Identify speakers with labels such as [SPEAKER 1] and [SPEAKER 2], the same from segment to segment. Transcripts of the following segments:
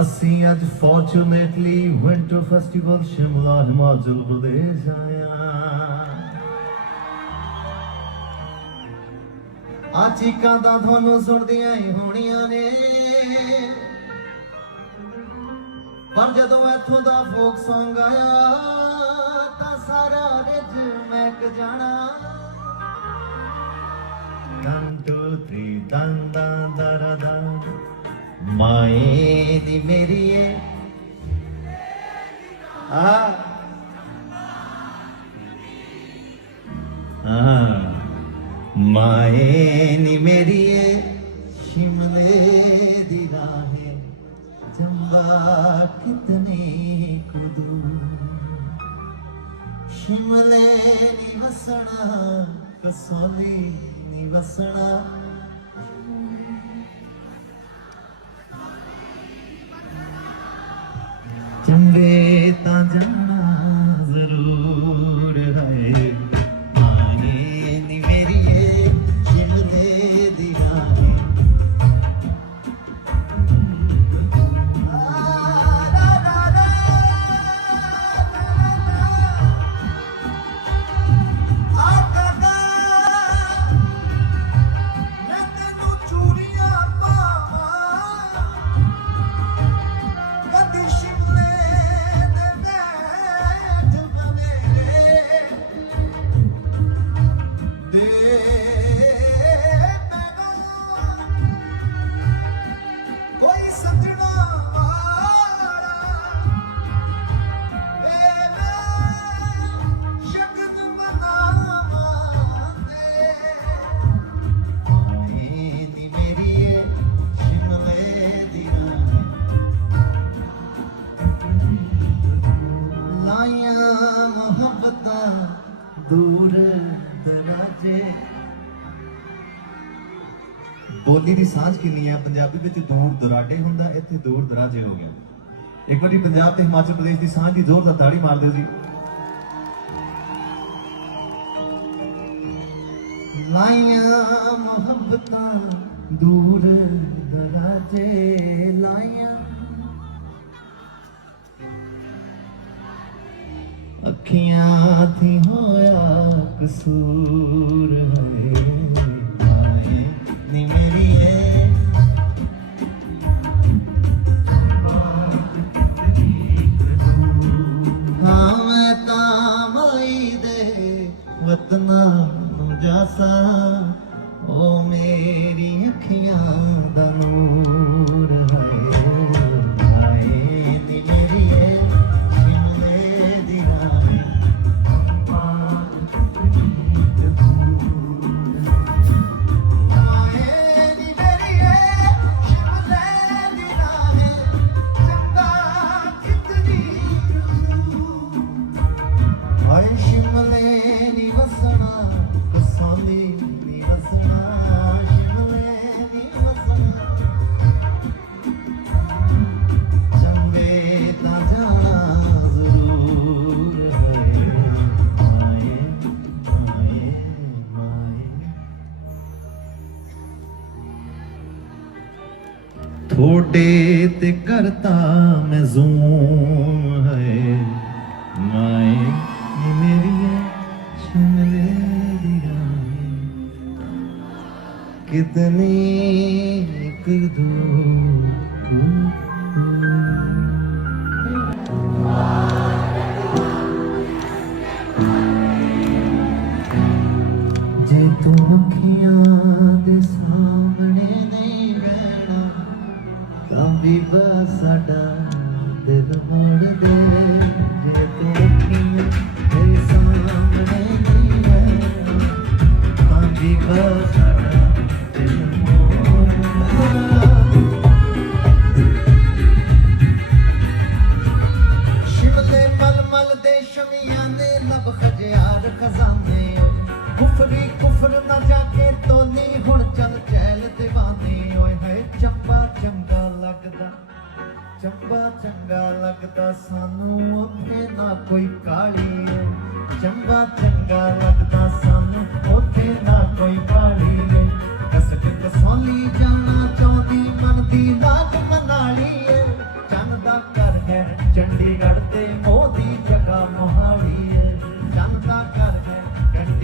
[SPEAKER 1] ਅਸੀਂ ਅੱਜ fortunately winter festival Shimla Himachal Pradesh ਆਇਆ ਆ ਚੀਕਾਂ ਤਾਂ ਤੁਹਾਨੂੰ ਸੁਣਦੀਆਂ ਹੀ ਹੋਣੀਆਂ ਨੇ ਪਰ ਜਦੋਂ ਇੱਥੋਂ ਦਾ ਫੋਕ Song ਆਇਆ ਤਾਂ ਸਾਰਾ ਰਿਜ ਮਹਿਕ ਜਾਣਾ 1 2 3 ਦੰ ਦੰ ਦਰਾ माए दी मेरी है हाँ माए नी मेरी है शिमले दी राहे जम्बा कितने कुदू शिमले निवसना कसौली निवसना Jambi. ਦੂਰ ਦਰਾਜੇ। ਬੋਲੀ ਦੀ ਸਾਂਝ ਕਿੰਨੀ ਹੈ? ਪੰਜਾਬੀ ਵਿੱਚ ਦੂਰ ਦੁਰਾਡੇ ਹੁੰਦਾ, ਇੱਥੇ ਦੂਰ ਦਰਾਜੇ ਹੋ ਗਿਆ ਇੱਕ ਵਾਰੀ ਪੰਜਾਬ ਤੇ ਹਿਮਾਚਲ ਪ੍ਰਦੇਸ਼ ਦੀ ਸਾਂਝ ਦੀ ਜ਼ੋਰਦਾਰ ਤਾੜੀ ਮਾਰ ਦਿਓ ਲਾਈਆਂ ਮੁਹੱਬਤਾਂ ਦੂਰ ਦਰਾਜੇ, ਲਾਈਆਂ। ਅੱਖੀਆਂ ਥੀ ਹੋਇਆ ਕਸੂਰ ਹੈ ਆਏ ਨੀ ਮੇਰੀ ਏ। ਹਾਂ ਮੈਂ ਤਾਂ ਮਾਈ ਦੇ ਵਤਨਾ ਨੂੰ ਜਾਸਾ ਉਹ ਮੇਰੀ ਅੱਖੀਆਂ ਦਾ ਨੂਰ। ਤੇ ਕਰਤਾ ਮੈਂ ਜ਼ੂਮ ਹੈ ਮਾਏ ਨੀ ਮੇਰੀ ਸ਼ਿਮਲੇ ਦੀ ਰਾਹੀਂ ਕਿਤਨੀ ਕਰ ਜੇ ਤਾਂ ਸਾਡਾ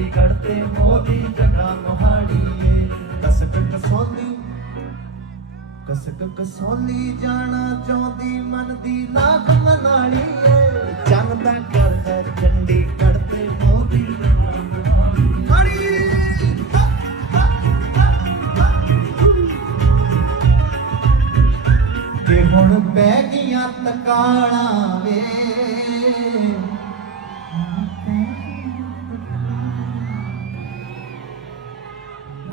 [SPEAKER 1] ਚੰਡੀਗੜ੍ਹ ਤੇ ਮੋਦੀ ਜਗਾ ਮੋਹਾਲੀ ਏ ਕਸਕ ਕਸੌਲੀ ਕਸਕ ਕਸੌਲੀ ਜਾਣਾ ਚਾਹੁੰਦੀ ਮਨ ਦੀ ਲਾਗ ਮਨਾਲੀ ਏ ਚੰਨ ਦਾ ਘਰ ਹੈ ਚੰਡੀਗੜ੍ਹ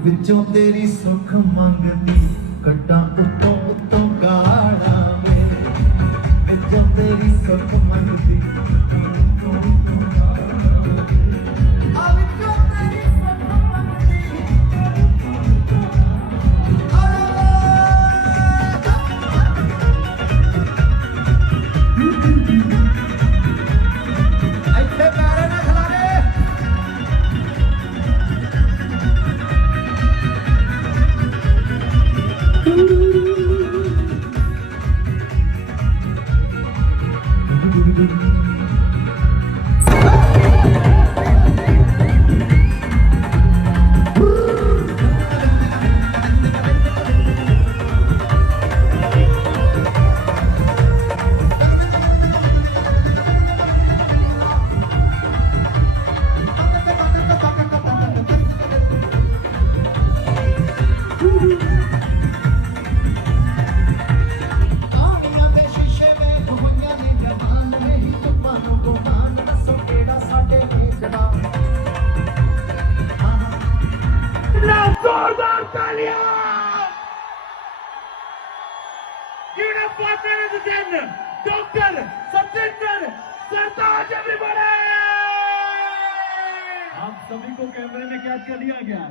[SPEAKER 1] ਵਿੱਚੋਂ ਤੇਰੀ ਸੁੱਖ ਮੰਗਦੀ ਕੱਟਾਂ ਉੱਤੋਂ ਉੱਤੋਂ ਗਾਣਾ ਵੇ। ਵਿੱਚੋਂ ਤੇਰੀ ਸੁੱਖ ਮੰਗਦੀ
[SPEAKER 2] thank you. Hallelujah!
[SPEAKER 3] आप सभी को कैमरे में कैद कर लिया गया